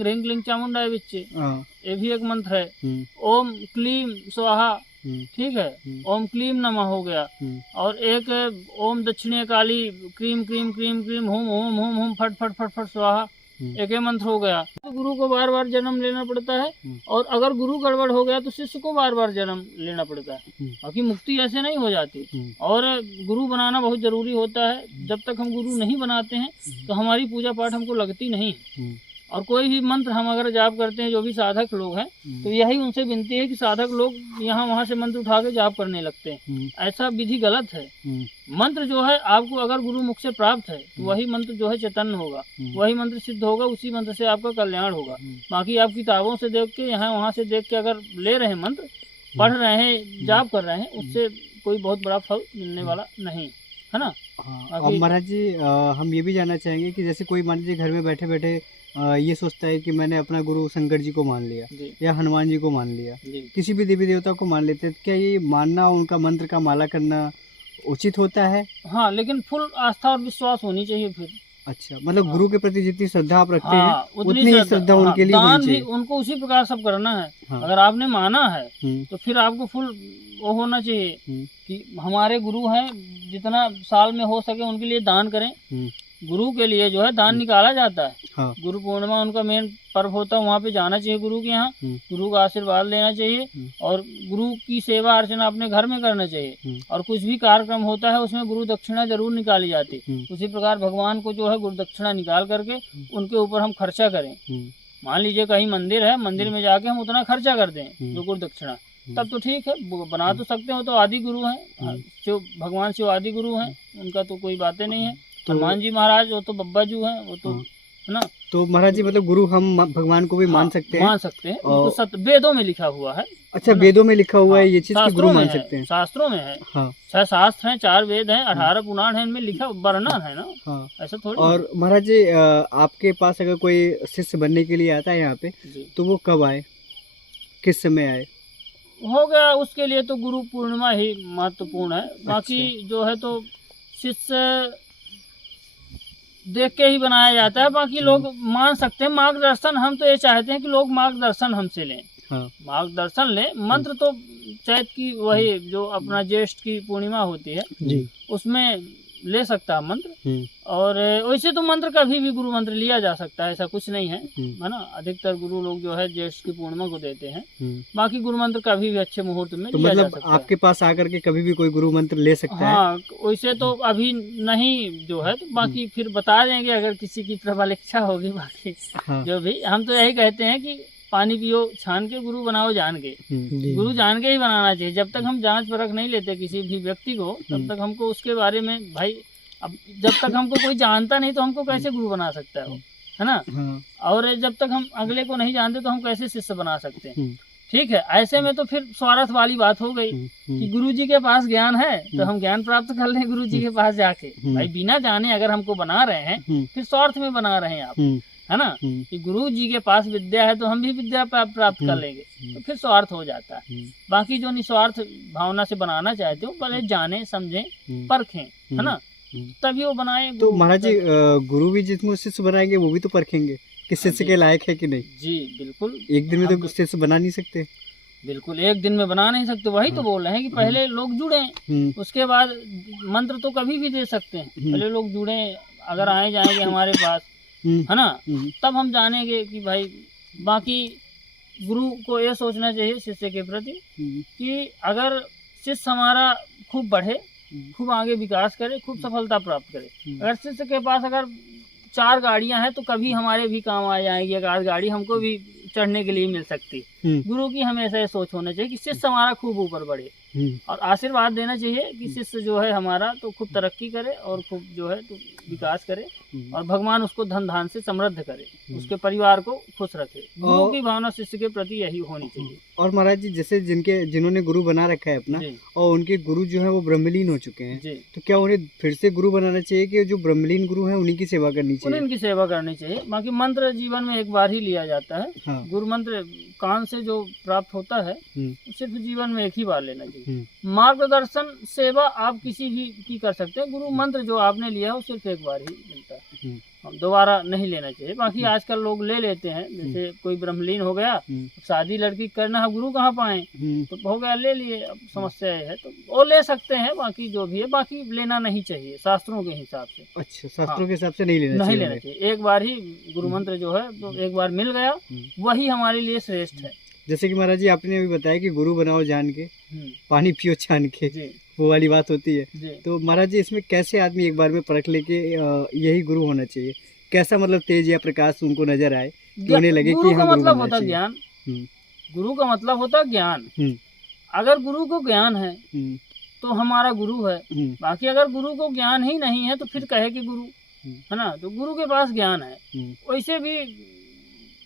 ह्रीं क्लीं चामुंडाय विच्चे, हाँ। ये भी एक मंत्र है। ओम क्लीम स्वाहा, ठीक है, ओम क्लीम नमः हो गया। और एक ओम दक्षिणे काली क्रीम क्रीम क्रीम क्रीम हुम हुम हुम हुम फट फट फट फट स्वाहा, एक ही मंत्र हो गया। तो गुरु को बार बार जन्म लेना पड़ता है, और अगर गुरु गड़बड़ हो गया तो शिष्य को बार बार जन्म लेना पड़ता है, बाकी मुक्ति ऐसे नहीं हो जाती। और गुरु बनाना बहुत जरूरी होता है। जब तक हम गुरु नहीं बनाते हैं तो हमारी पूजा पाठ हमको लगती नहीं। और कोई भी मंत्र हम अगर जाप करते हैं, जो भी साधक लोग हैं, तो यही उनसे विनती है कि साधक लोग यहाँ वहाँ से मंत्र उठा के जाप करने लगते हैं। ऐसा विधि गलत है। मंत्र जो है आपको अगर गुरु मुख से प्राप्त है तो वही मंत्र जो है चैतन्य होगा, वही मंत्र सिद्ध होगा, उसी मंत्र से आपका कल्याण होगा। बाकी आप किताबों से देख के, यहाँ वहाँ से देख के अगर ले रहे हैं मंत्र, पढ़ रहे हैं, जाप कर रहे हैं, उससे कोई बहुत बड़ा फल मिलने वाला नहीं है ना। अब महाराज जी हम ये भी जानना चाहेंगे कि जैसे कोई मान लीजिए घर में बैठे बैठे ये सोचता है कि मैंने अपना गुरु शंकर जी को मान लिया या हनुमान जी को मान लिया, किसी भी देवी देवता को मान लेते हैं, क्या ये मानना, उनका मंत्र का माला करना उचित होता है? हाँ, लेकिन फुल आस्था और विश्वास होनी चाहिए फिर। अच्छा, मतलब गुरु के प्रति जितनी श्रद्धा आप रखते हाँ, हैं उतनी ही श्रद्धा उनके लिए दान होनी भी चाहिए। उनको उसी प्रकार सब करना है। अगर आपने माना है तो फिर आपको फुल वो होना चाहिए कि हमारे गुरु हैं, जितना साल में हो सके उनके लिए दान करें। गुरु के लिए जो है दान निकाला जाता है। हाँ। गुरु पूर्णिमा उनका मेन पर्व होता है, वहाँ पे जाना चाहिए गुरु के यहाँ, गुरु का आशीर्वाद लेना चाहिए, और गुरु की सेवा अर्चना अपने घर में करना चाहिए। और कुछ भी कार्यक्रम होता है उसमें गुरु दक्षिणा जरूर निकाली जाती है। उसी प्रकार भगवान को जो है गुरु दक्षिणा निकाल करके उनके ऊपर हम खर्चा करें। मान लीजिए कहीं मंदिर है, मंदिर में जाके हम उतना खर्चा कर दें जो गुरु दक्षिणा, तब तो ठीक है, बना तो सकते हो। तो आदि गुरु हैं, जो भगवान शिव आदि गुरु हैं, उनका तो कोई बातें नहीं है। हनुमान जी महाराज वो तो बब्बा जू हैं, वो तो है ना। तो महाराज जी मतलब गुरु हम भगवान को भी मान सकते हैं? मान सकते हैं, तो सत्य वेदों में लिखा हुआ है। अच्छा, वेदों में लिखा हुआ है ये चीज कि गुरु मान सकते हैं? शास्त्रों में है। हाँ। 6 शास्त्र हैं, 4 वेद हैं, 18 पुराण है, इनमें लिखा वर्णन है ना। हाँ। ऐसा थोड़ी। और महाराज जी आपके पास अगर कोई शिष्य बनने के लिए आता है यहाँ पे, तो वो कब आए, किस समय आए? हो गया उसके लिए तो गुरु पूर्णिमा ही महत्वपूर्ण है। बाकी जो है तो शिष्य देख के ही बनाया जाता है। बाकी लोग मान सकते हैं मार्गदर्शन। हम तो ये चाहते हैं कि लोग मार्गदर्शन हमसे लें। हाँ। मार्गदर्शन लें। मंत्र तो चैत की वही जो अपना ज्येष्ठ की पूर्णिमा होती है जी, उसमें ले सकता है मंत्र। और वैसे तो मंत्र कभी भी गुरु मंत्र लिया जा सकता है, ऐसा कुछ नहीं है, है ना। अधिकतर गुरु लोग जो है ज्येष्ठ की पूर्णिमा को देते हैं। बाकी गुरु मंत्र कभी भी अच्छे मुहूर्त में तो लिया मतलब जा सकता है। आपके पास आकर के कभी भी कोई गुरु मंत्र ले सकता है? हाँ, वैसे तो अभी नहीं जो है, तो बाकी फिर बता देंगे अगर किसी की प्रबल इच्छा होगी। बाकी जो भी हम तो यही कहते हैं कि पानी पियो छान के, गुरु बनाओ जान के। गुरु जान के ही बनाना चाहिए। जब तक हम जांच परख नहीं लेते किसी भी व्यक्ति को, तब तक हमको उसके बारे में, भाई अब जब तक हमको कोई जानता नहीं तो हमको कैसे गुरु बना सकता है वो, है ना। और जब तक हम अगले को नहीं जानते तो हम कैसे शिष्य बना सकते हैं। ठीक है, ऐसे में तो फिर स्वार्थ वाली बात हो गई कि गुरु जी के पास ज्ञान है तो हम ज्ञान प्राप्त कर लें गुरु जी के पास जाके। भाई बिना जाने अगर हमको बना रहे हैं फिर स्वार्थ में बना रहे हैं आप, है ना। कि गुरु जी के पास विद्या है तो हम भी विद्या प्राप्त कर लेंगे, तो फिर स्वार्थ हो जाता है। बाकी जो निस्वार्थ भावना से बनाना चाहते हो, भले जाने समझें परखें, है ना, तभी वो बनाए। तो महाराज जी गुरु भी जिसमें शिष्य बनाएंगे वो भी तो परखेंगे कि शिष्य के लायक है कि नहीं। जी बिल्कुल, एक दिन में तो शिष्य बना नहीं सकते। बिल्कुल एक दिन में बना नहीं सकते। वही तो बोल रहे हैं कि पहले लोग जुड़े, उसके बाद मंत्र तो कभी भी दे सकते हैं। पहले लोग जुड़े, अगर आए जाएंगे हमारे पास, है ना, तब हम जानेंगे कि भाई। बाकी गुरु को ये सोचना चाहिए शिष्य के प्रति कि अगर शिष्य हमारा खूब बढ़े, खूब आगे विकास करे, खूब सफलता प्राप्त करे। अगर शिष्य के पास अगर 4 गाड़ियां हैं तो कभी हमारे भी काम आ जाएगी, अगर गाड़ी हमको भी चढ़ने के लिए मिल सकती। गुरु की हमेशा ये सोच होना चाहिए कि शिष्य हमारा खूब ऊपर बढ़े, और आशीर्वाद देना चाहिए कि शिष्य जो है हमारा तो खूब तरक्की करे और खूब जो है तो विकास करे, और भगवान उसको धन धान से समृद्ध करे, उसके परिवार को खुश रखे। गुरु की भावना शिष्य के प्रति यही होनी चाहिए। और महाराज जी जैसे जिन्होंने गुरु बना रखा है अपना, और उनके गुरु जो है वो ब्रह्मलीन हो चुके हैं, तो क्या उन्हें फिर से गुरु बनाना चाहिए कि जो ब्रह्मलीन गुरु है उन्हीं की सेवा करनी चाहिए? उनकी सेवा करनी चाहिए। बाकी मंत्र जीवन में एक बार ही लिया जाता है। गुरु मंत्र कान से जो प्राप्त होता है सिर्फ जीवन में एक ही बार लेना चाहिए। मार्गदर्शन सेवा आप किसी भी की कर सकते हैं। गुरु मंत्र जो आपने लिया है वो सिर्फ एक बार ही मिलता है, दोबारा नहीं लेना चाहिए। बाकी आजकल लोग ले लेते हैं, जैसे कोई ब्रह्मलीन हो गया, शादी लड़की करना है, गुरु कहाँ पाए, तो हो गया ले लिए, अब समस्या है तो वो ले सकते हैं। बाकी जो भी है, बाकी लेना नहीं चाहिए शास्त्रों के हिसाब से। अच्छा, शास्त्रों के हिसाब से नहीं लेना चाहिए। एक बार ही गुरु मंत्र जो है तो एक बार मिल गया, वही हमारे लिए श्रेष्ठ है। जैसे कि महाराज जी आपने अभी बताया कि गुरु बनाओ जान के, पानी पियो छान के, वो वाली बात होती है। तो महाराज जी इसमें कैसे आदमी एक बार में परख लेके यही गुरु होना चाहिए, कैसा मतलब तेज या प्रकाश उनको नजर आए कि उन्हें लगे कि हाँ, मतलब होता ज्ञान। गुरु का मतलब होता ज्ञान। अगर गुरु को ज्ञान है तो हमारा गुरु है। बाकी अगर गुरु को ज्ञान ही नहीं है तो फिर कहे कि गुरु है ना, तो गुरु के पास ज्ञान है। वैसे भी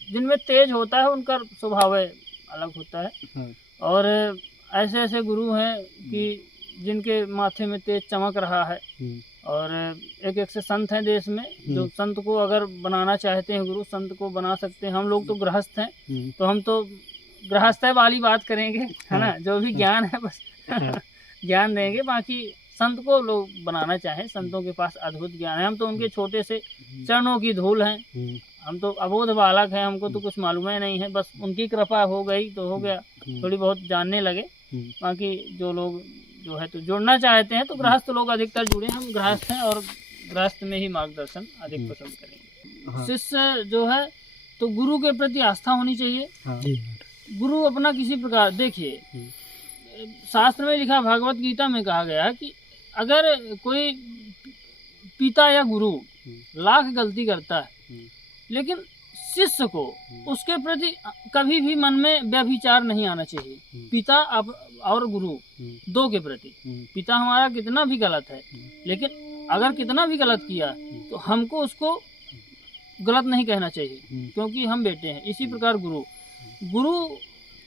जिनमें तेज होता है उनका स्वभाव अलग होता है। और ऐसे ऐसे गुरु हैं कि जिनके माथे में तेज चमक रहा है। और एक एक से संत हैं देश में, जो संत को अगर बनाना चाहते हैं गुरु, संत को बना सकते हैं। हम लोग तो गृहस्थ हैं, तो हम तो गृहस्थ वाली बात करेंगे, है ना, जो भी ज्ञान है बस ज्ञान देंगे। बाकी संत को लोग बनाना चाहें, संतों के पास अद्भुत ज्ञान है। हम तो उनके छोटे से चरणों की धूल हैं, हम तो अबोध बालक हैं, हमको तो कुछ मालूम ही नहीं है। बस उनकी कृपा हो गई तो हो गया, थोड़ी बहुत जानने लगे। बाकी जो लोग जो है तो जुड़ना चाहते हैं तो गृहस्थ लोग अधिकतर जुड़े, हम गृहस्थ हैं और गृहस्थ में ही मार्गदर्शन अधिक पसंद करेंगे। शिष्य जो है तो गुरु के प्रति आस्था होनी चाहिए। गुरु अपना किसी प्रकार, देखिए शास्त्र में लिखा, भगवत गीता में कहा गया है कि अगर कोई पिता या गुरु लाख गलती करता है, लेकिन शिष्य को उसके प्रति कभी भी मन में व्यभिचार नहीं आना चाहिए। पिता और गुरु दो के प्रति, पिता हमारा कितना भी गलत है, लेकिन अगर कितना भी गलत किया तो हमको उसको गलत नहीं कहना चाहिए, क्योंकि हम बेटे हैं। इसी प्रकार गुरु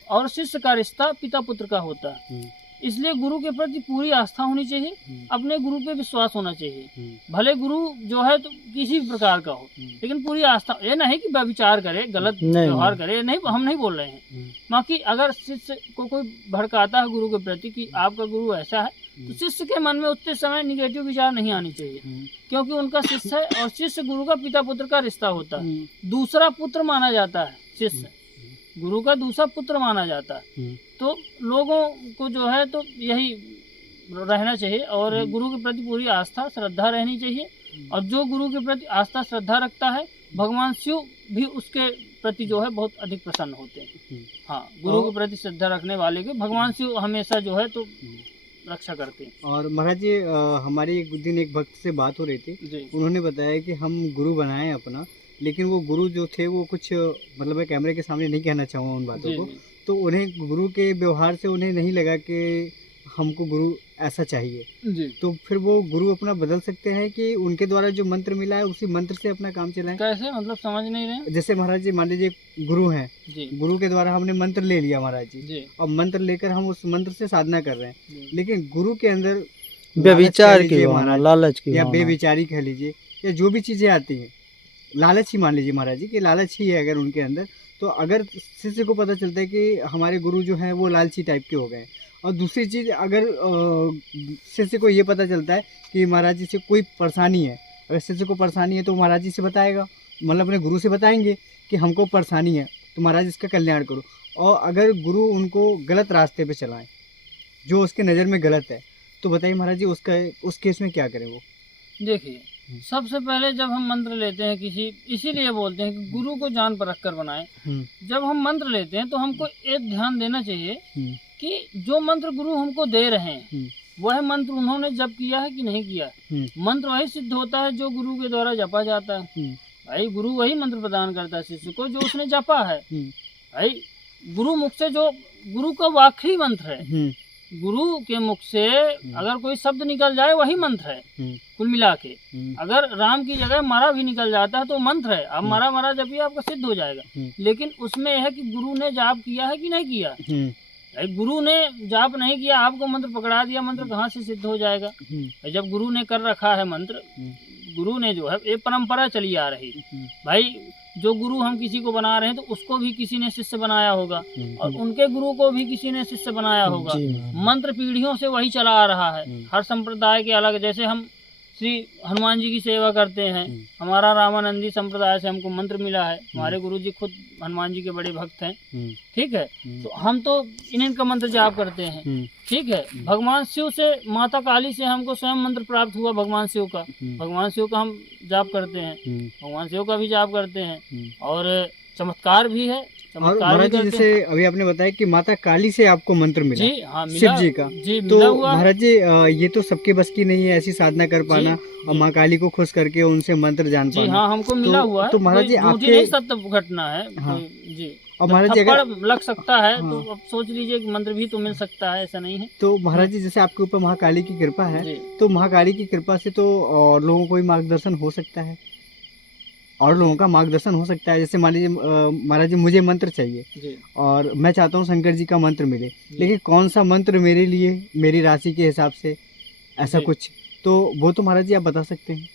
और शिष्य का रिश्ता पिता पुत्र का होता है। इसलिए गुरु के प्रति पूरी आस्था होनी चाहिए, अपने गुरु पे विश्वास होना चाहिए। भले गुरु जो है तो किसी भी प्रकार का हो, लेकिन पूरी आस्था, ये नहीं कि व्यभिचार करे, गलत व्यवहार करे, नहीं, हम नहीं बोल रहे हैं। बाकी अगर शिष्य को कोई भड़काता है गुरु के प्रति कि आपका गुरु ऐसा है, तो शिष्य के मन में उतने समय निगेटिव विचार नहीं आनी चाहिए, क्योंकि उनका शिष्य है और शिष्य गुरु का पिता पुत्र का रिश्ता होता है। दूसरा पुत्र माना जाता है शिष्य, गुरु का दूसरा पुत्र माना जाता है। तो लोगों को जो है तो यही रहना चाहिए और गुरु के प्रति पूरी आस्था श्रद्धा रहनी चाहिए। और जो गुरु के प्रति आस्था श्रद्धा रखता है, भगवान शिव भी उसके प्रति जो है बहुत अधिक प्रसन्न होते हैं। हाँ, गुरु के प्रति श्रद्धा रखने वाले के भगवान शिव हमेशा जो है तो रक्षा करते हैं। और महाराज जी हमारी एक दिन एक भक्त से बात हो रही थी, उन्होंने बताया कि हम गुरु बनाए अपना, लेकिन वो गुरु जो थे वो कुछ मतलब मैं कैमरे के सामने नहीं कहना चाहूँगा उन बातों को, तो उन्हें गुरु के व्यवहार से उन्हें नहीं लगा कि हमको गुरु ऐसा चाहिए। तो फिर वो गुरु अपना बदल सकते हैं कि उनके द्वारा जो मंत्र मिला है उसी मंत्र से अपना काम चलाएं? कैसे, मतलब समझ नहीं रहे। जैसे महाराज जी मान लीजिए गुरु हैं, गुरु के द्वारा हमने मंत्र ले लिया महाराज जी, और मंत्र लेकर हम उस मंत्र से साधना कर रहे हैं, लेकिन गुरु के अंदर व्यभिचार की लालच की या बेविचारी कह लीजिए, या जो भी चीजें आती हैं, लालच ही मान लीजिए महाराज जी कि लालच ही है अगर उनके अंदर, तो अगर शिष्य को पता चलता है कि हमारे गुरु जो हैं वो लालची टाइप के हो गए, और दूसरी चीज़ अगर शिष्य को ये पता चलता है कि महाराज जी से कोई परेशानी है, अगर शिष्य को परेशानी है तो महाराज जी से बताएगा, मतलब अपने गुरु से बताएंगे कि हमको परेशानी है तो महाराज इसका कल्याण करो। और अगर गुरु उनको गलत रास्ते पे चलाएं, जो उसके नज़र में गलत है, तो बताइए महाराज जी उस केस में क्या करें वो? देखिए, सबसे पहले जब हम मंत्र लेते हैं किसी, इसीलिए बोलते हैं कि गुरु को जान परख कर बनाएं। जब हम मंत्र लेते हैं तो हमको एक ध्यान देना चाहिए कि जो मंत्र गुरु हमको दे रहे हैं वह मंत्र उन्होंने जप किया है कि नहीं किया है। मंत्र वही सिद्ध होता है जो गुरु के द्वारा जपा जाता है। भाई गुरु वही मंत्र प्रदान करता है शिष्य को जो उसने जपा है। भाई गुरु मुख से जो गुरु का आखिरी मंत्र है, गुरु के मुख से अगर कोई शब्द निकल जाए वही मंत्र है कुल मिला के। अगर राम की जगह मारा भी निकल जाता है तो मंत्र है, अब मारा जब आपका सिद्ध हो जाएगा। लेकिन उसमें है कि गुरु ने जाप किया है कि नहीं किया। गुरु ने जाप नहीं किया, आपको मंत्र पकड़ा दिया, मंत्र कहाँ से सिद्ध हो जाएगा। जब गुरु ने कर रखा है मंत्र, गुरु ने जो है ये परंपरा चली आ रही। भाई जो गुरु हम किसी को बना रहे हैं तो उसको भी किसी ने शिष्य बनाया होगा और उनके गुरु को भी किसी ने शिष्य बनाया होगा। मंत्र पीढ़ियों से वही चला आ रहा है। हर संप्रदाय के अलग, जैसे हम श्री हनुमान जी की सेवा करते हैं, हमारा रामानंदी संप्रदाय से हमको मंत्र मिला है। हमारे गुरु जी खुद हनुमान जी के बड़े भक्त हैं, ठीक है। तो हम तो इन्हीं का मंत्र जाप करते हैं, ठीक है। भगवान शिव से, माता काली से हमको स्वयं मंत्र प्राप्त हुआ भगवान शिव का। भगवान शिव का हम जाप करते हैं, भगवान शिव का भी जाप करते हैं और चमत्कार भी है। और महाराज जी जैसे अभी आपने बताया कि माता काली से आपको मंत्र मिला, जी हाँ, मिला, शिव जी का, जी तो मिला हुआ। महाराज जी ये तो सबके बस की नहीं है ऐसी साधना कर पाना और माँ काली को खुश करके उनसे मंत्र जान पाना। जी हाँ, हमको मिला हुआ है। तो महाराज जी आपके नहीं सत्य घटना है। हाँ, जी। और महाराज जी अगर लग सकता है तो अब सोच लीजिए कि मंत्र भी तो मिल सकता है, ऐसा नहीं है। तो महाराज जी जैसे आपके ऊपर महाकाली की कृपा है, तो महाकाली की कृपा से तो और लोगों को भी मार्गदर्शन हो सकता है, और लोगों का मार्गदर्शन हो सकता है। जैसे मान लीजिए महाराज जी मुझे मंत्र चाहिए और मैं चाहता हूँ शंकर जी का मंत्र मिले, लेकिन कौन सा मंत्र मेरे लिए, मेरी राशि के हिसाब से, ऐसा कुछ तो वो तो महाराज जी आप बता सकते हैं।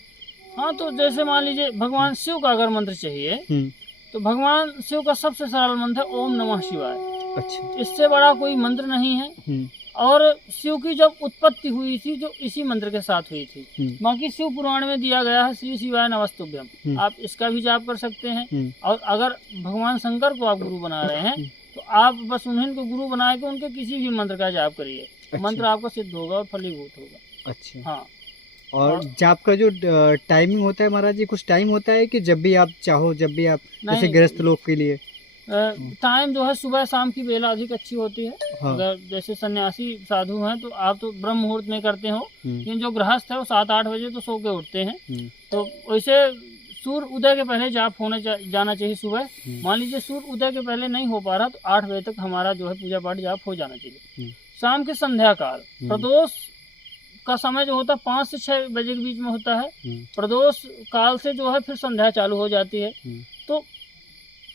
हाँ, तो जैसे मान लीजिए भगवान शिव का अगर मंत्र चाहिए तो भगवान शिव का सबसे सरल मंत्र है ओम नमः शिवाय। अच्छा, इससे बड़ा कोई मंत्र नहीं है। और शिव की जब उत्पत्ति हुई थी जो इसी मंत्र के साथ हुई थी। बाकी शिव पुराण में दिया गया है श्री शिवाय नमस्तुभ्यम, आप इसका भी जाप कर सकते हैं। और अगर भगवान शंकर को आप गुरु बना रहे हैं तो आप बस उन्हीं को गुरु बना के उनके किसी भी मंत्र का जाप करिए। अच्छा। मंत्र आपका सिद्ध होगा और फलीभूत होगा। अच्छा, हाँ। और जाप का जो टाइमिंग होता है महाराज जी, कुछ टाइम होता है कि जब भी आप चाहो, जब भी आप, जैसे गृहस्थ लोग के लिए टाइम जो है सुबह शाम की बेला अधिक अच्छी होती है। हाँ। अगर जैसे सन्यासी साधु हैं तो आप तो ब्रह्म मुहूर्त में करते हो, लेकिन जो गृहस्थ है वो 7-8 बजे तो सो के उठते हैं। तो वैसे सूर्य उदय के पहले जाप होने जाना चाहिए सुबह। मान लीजिए सूर्य उदय के पहले नहीं हो पा रहा तो 8 बजे तक हमारा जो है पूजा पाठ जाप हो जाना चाहिए। शाम के संध्या काल प्रदोष का समय जो होता है 5 से 6 बजे के बीच में होता है। प्रदोष काल से जो है फिर संध्या चालू हो जाती है, तो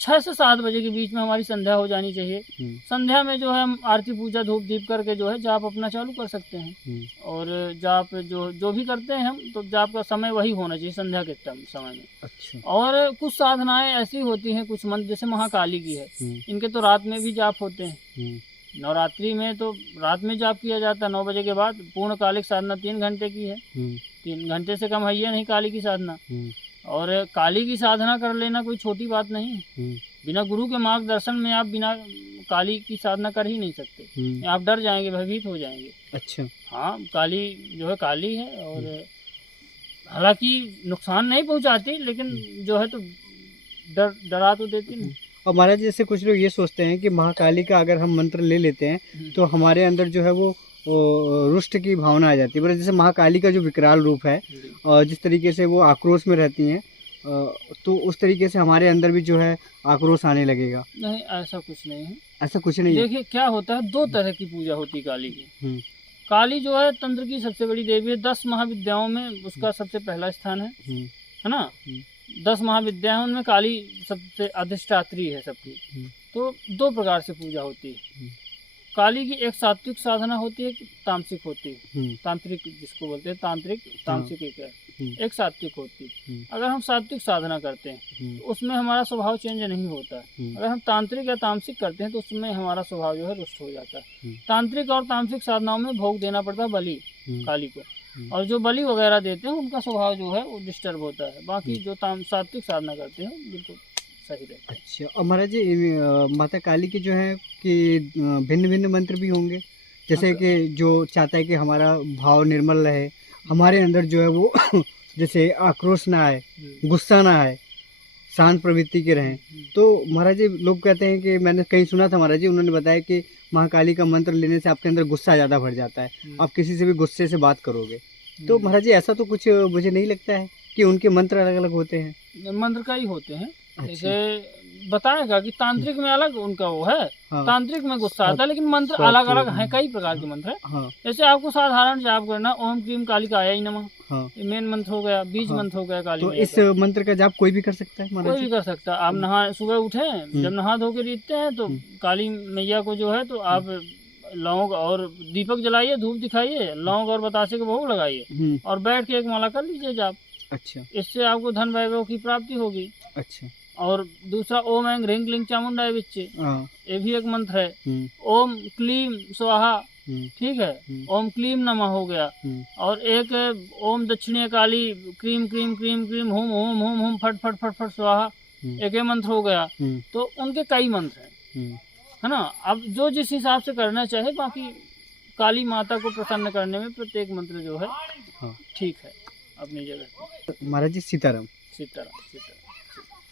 6 से 7 बजे के बीच में हमारी संध्या हो जानी चाहिए। संध्या में जो है हम आरती पूजा धूप दीप करके जो है जाप अपना चालू कर सकते हैं। और जाप जो भी करते हैं हम, तो जाप का समय वही होना चाहिए संध्या के समय में। अच्छा। और कुछ साधनाएं ऐसी होती हैं, कुछ मंत्र जैसे महाकाली की है, इनके तो रात में भी जाप होते हैं। नवरात्रि में तो रात में जाप किया जाता है 9 बजे के बाद। पूर्णकालिक साधना 3 घंटे की है, 3 घंटे से कम है ये नहीं काली की साधना। और काली की साधना कर लेना कोई छोटी बात नहीं है। बिना गुरु के मार्गदर्शन में आप बिना काली की साधना कर ही नहीं सकते, आप डर जाएंगे, भयभीत हो जाएंगे। अच्छा, हाँ, काली जो है काली है और हालांकि नुकसान नहीं पहुंचाती, लेकिन जो है तो डरा तो देती नहीं। और महाराज जैसे कुछ लोग ये सोचते हैं कि महाकाली का अगर हम मंत्र ले लेते हैं तो हमारे अंदर जो है वो रुष्ट की भावना आ जाती है। जैसे महाकाली का जो विकराल रूप है और जिस तरीके से वो आक्रोश में रहती हैं, तो उस तरीके से हमारे अंदर भी जो है आक्रोश आने लगेगा। नहीं, ऐसा कुछ नहीं है। ऐसा कुछ नहीं है। देखिए क्या होता है, 2 तरह की पूजा होती है काली की। काली जो है तंत्र की सबसे बड़ी देवी है। 10 महाविद्याओं में उसका सबसे पहला स्थान है ना। 10 महाविद्या उनमें काली सबसे अधिष्ठात्री है सबकी। तो 2 प्रकार से पूजा होती है। काली की एक सात्विक साधना होती है, एक तामसिक होती है। तांत्रिक जिसको बोलते हैं, तांत्रिक तामसिक एक सात्विक होती है। अगर हम सात्विक साधना करते हैं तो उसमें हमारा स्वभाव चेंज नहीं होता है। अगर हम तांत्रिक या तामसिक करते हैं तो उसमें हमारा स्वभाव जो है रुष्ट हो जाता है। तांत्रिक और तामसिक साधनाओं में भोग देना पड़ता है बलि काली को, और जो बलि वगैरह देते हैं उनका स्वभाव जो है वो डिस्टर्ब होता है। बाकी जो सात्विक साधना करते हैं बिल्कुल सही रहता है। अच्छा, और महाराज जी माता काली के जो है कि भिन्न भिन्न मंत्र भी होंगे, जैसे कि जो चाहता है कि हमारा भाव निर्मल रहे, हमारे अंदर जो है वो जैसे आक्रोश ना आए, गुस्सा ना आए, शांत प्रवृत्ति के रहें। तो महाराज जी लोग कहते हैं कि मैंने कहीं सुना था महाराज जी, उन्होंने बताया कि महाकाली का मंत्र लेने से आपके अंदर गुस्सा ज़्यादा बढ़ जाता है, आप किसी से भी गुस्से से बात करोगे। तो महाराज जी ऐसा तो कुछ मुझे नहीं लगता है कि उनके मंत्र अलग अलग होते हैं। मंत्र का ही होते हैं। जैसे बताएगा कि तांत्रिक में अलग उनका वो है। हाँ। तांत्रिक में गुस्सा आता है, लेकिन मंत्र अलग अलग हैं, कई प्रकार के मंत्र है। हाँ। जैसे आपको साधारण जाप करना ओम क्रीम काली काया ही नमः, हाँ। मेन मंत्र हो गया, बीज मंत्र हो गया काली। तो इस मंत्र का जाप कोई भी कर सकता है? कोई भी कर सकता है। आप नहा सुबह उठे, जब नहा धो के लेटते हैं तो काली मैया को जो है तो आप लौंग और दीपक जलाइए, धूप दिखाइए, लौंग और बतासे के भोग लगाइए और बैठ के एक माला कर लीजिए जाप। अच्छा, इससे आपको धन वैभव की प्राप्ति होगी। अच्छा, और दूसरा ओम ऐं ह्रीं क्लीं चामुंडाय विच्चे, ये भी एक मंत्र है। ओम क्लीम स्वाहा, ठीक है, ओम क्लीम नमः हो गया। और एक ओम दक्षिणे काली क्रीम क्रीम क्रीम क्रीम हुम हुम हुम हुम फट फट फट फट स्वाहा, एक मंत्र हो गया। तो उनके कई मंत्र हैं, है ना। अब जो जिस हिसाब से करना चाहे, बाकी काली माता को प्रसन्न करने में प्रत्येक मंत्र जो है ठीक है अपनी जगह। महाराज जी सीताराम। सीताराम सीताराम।